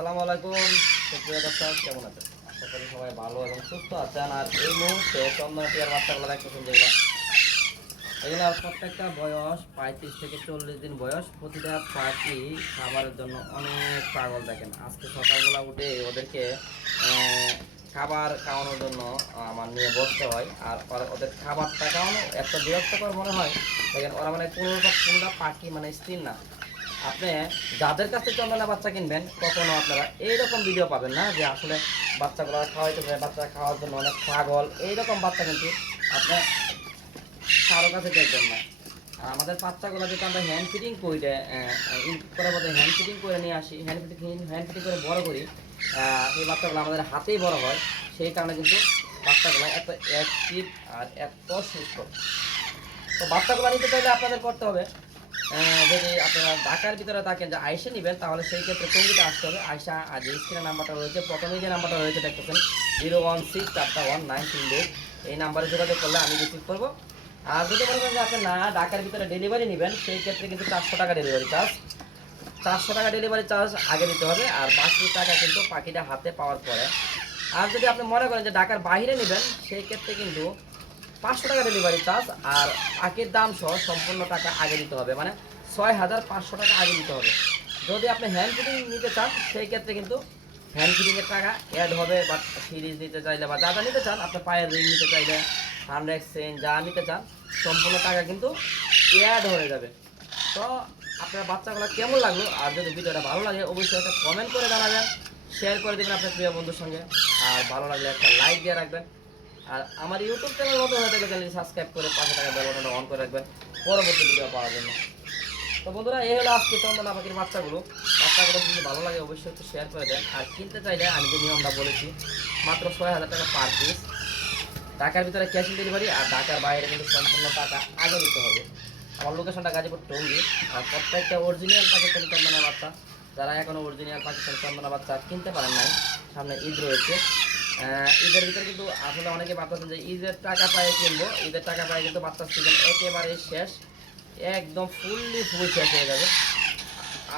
আসসালামু আলাইকুম। সুপ্রিয় দর্শক, কেমন আছেন? আশা করি সবাই ভালো এবং সুস্থ আছেন। আর এই মুহূর্তে চন্দনা টিয়ার বাচ্চাগুলো দেখতেছেন যেগুলো এগুলো প্রত্যেকটা বয়স, পঁয়ত্রিশ থেকে চল্লিশ দিন বয়স। প্রতিটা পাখি খাবারের জন্য অনেক পাগল দেখেন। আজকে সকালবেলা উঠে ওদেরকে খাবার খাওয়ানোর জন্য আমার নিয়ে বসতে হয়। আর ওদের খাবারটা খাওয়ানো এত বিরক্তকর মনে হয়। দেখেন ওরা মানে কোনো কোনোটা পাখি মানে স্থির না। আপনি যাদের কাছ থেকে বাচ্চা কিনবেন, কখনো আপনারা এইরকম ভিডিও পাবেন না যে আসলে বাচ্চাগুলো খাওয়াইতে পারে বাচ্চা খাওয়ার জন্য অনেক ছাগল এইরকম বাচ্চা কিন্তু আপনি কারও কাছে দেখবেন না। আর আমাদের বাচ্চাগুলো যেটা আমরা হ্যান্ড ফিটিং করে করে বলতে হ্যান্ড ফিটিং করে নিয়ে আসি হ্যান্ড ফিটিং হ্যান্ড ফিটিং করে বড় করি সেই বাচ্চাগুলো আমাদের হাতেই বড় হয়, সেই কারণে কিন্তু বাচ্চাগুলো এত অ্যাক্টিভ আর এত সুস্থ। তো বাচ্চাগুলো নিতে চাইলে আপনাদের করতে হবে যদি আপনারা ঢাকার ভিতরে থাকেন যে আইসে নেবেন, তাহলে সেই ক্ষেত্রে টঙ্গিতে আসতে হবে। আইসা আর যে স্ক্রিনের নাম্বারটা রয়েছে, প্রথমেই যে নাম্বারটা রয়েছে, দেখতেছেন জিরো ওয়ান সিক্স চারটা ওয়ান নাইন তিন এই নাম্বারে যোগাযোগ করলে আমি রিসিভ করব। আর যদি করেন যে আপনি না ঢাকার ভিতরে ডেলিভারি নেবেন, সেই ক্ষেত্রে কিন্তু চারশো টাকা ডেলিভারি চার্জ চারশো টাকা ডেলিভারি চার্জ আগে দিতে হবে, আর বাকি টাকা কিন্তু পাখিটা হাতে পাওয়ার পরে। আর যদি আপনি মনে করেন যে ঢাকার বাইরে নেবেন, সেই ক্ষেত্রে কিন্তু পাঁচশো টাকা ডেলিভারি চার্জ আর পাখির দাম সহ সম্পূর্ণ টাকা আগে দিতে হবে। মানে ছয় হাজার পাঁচশো টাকা আগে দিতে হবে। যদি আপনি হ্যান্ড ফিটিং নিতে চান, সেই ক্ষেত্রে কিন্তু হ্যান্ড ফিটিংয়ের টাকা অ্যাড হবে বা সিরিজ নিতে চাইলে বা যা যা নিতে চান, আপনি পায়ের রিং নিতে চাইলে হান্ড্রেড সেন যা নিতে চান, সম্পূর্ণ টাকা কিন্তু অ্যাড হয়ে যাবে। তো আপনার বাচ্চাগুলো কেমন লাগল? আর যদি ভিডিওটা ভালো লাগে, অবশ্যই একটা কমেন্ট করে জানাবেন শেয়ার করে দেবেন আপনার প্রিয় বন্ধুর সঙ্গে। আর ভালো লাগলে একটা লাইক দিয়ে রাখবেন। আর আমার ইউটিউব চ্যানেল মতো হয়ে থাকলে চ্যানেলটি সাবস্ক্রাইব করে পাশে থাকা বেল বাটনটা অন করে রাখবেন। পরবর্তী ভিডিও পাওয়ার জন্য। তো বন্ধুরা, এই হলো আজকে চন্দনা পাখির বাচ্চাগুলো। বাচ্চাগুলো যদি ভালো লাগে অবশ্যই একটু শেয়ার করে দেন। আর কিনতে চাইলে আমি যে নিয়মটা বলেছি, মাত্র ছয় হাজার টাকা পার পিস ঢাকার ভিতরে ক্যাশ অন ডেলিভারি আর ঢাকার বাইরে কিন্তু সম্পূর্ণ টাকা আগে দিতে হবে। আমার লোকেশনটা গাজীপুর টঙ্গি। আর প্রত্যেকটা অরিজিনাল পাকিস্তানি চন্দনা বাচ্চা, যারা এখনও অরিজিনাল পাকিস্তানি চন্দনা বাচ্চা কিনতে পারেন নাই, সামনে ঈদ রয়েছে। ঈদের ভিতরে কিন্তু আসলে অনেকে ভাবতেছেন যে ঈদের টাকা পায়ে কিনবো, ঈদের টাকা পায়ে কিন্তু বাচ্চার সিজন একেবারে শেষ, একদম ফুললি ফুল শেষ হয়ে যাবে।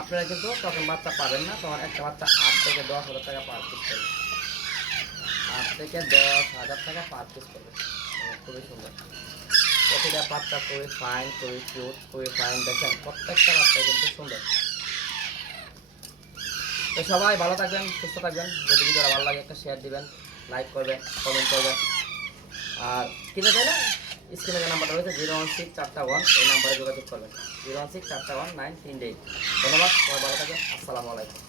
আপনারা কিন্তু তখন বাচ্চা পাবেন না, তখন একটা বাচ্চা আট থেকে দশ হাজার টাকা পার পিস করবে আট থেকে দশ হাজার টাকা পার পিস করবে খুবই সুন্দর। প্রতিটা বাচ্চা খুবই ফাইন খুবই কিউট খুবই ফাইন দেখেন প্রত্যেকটা বাচ্চা কিন্তু সুন্দর। তো সবাই ভালো থাকবেন, সুস্থ থাকবেন। যদি ভিডিওটা ভালো লাগে একটা শেয়ার দিবেন। লাইক করবেন কমেন্ট করবেন। আর কিনে চাইলে স্ক্রিনে যে নাম্বারটা রয়েছে জিরো ওয়ান সিক্স চারটা ওয়ান এই নাম্বারে যোগাযোগ করবেন। জিরো ওয়ান সিক্স চারটা ওয়ান নাইন তিন এইট ধন্যবাদ, সবাই ভালো থাকবেন আসসালামু আলাইকুম।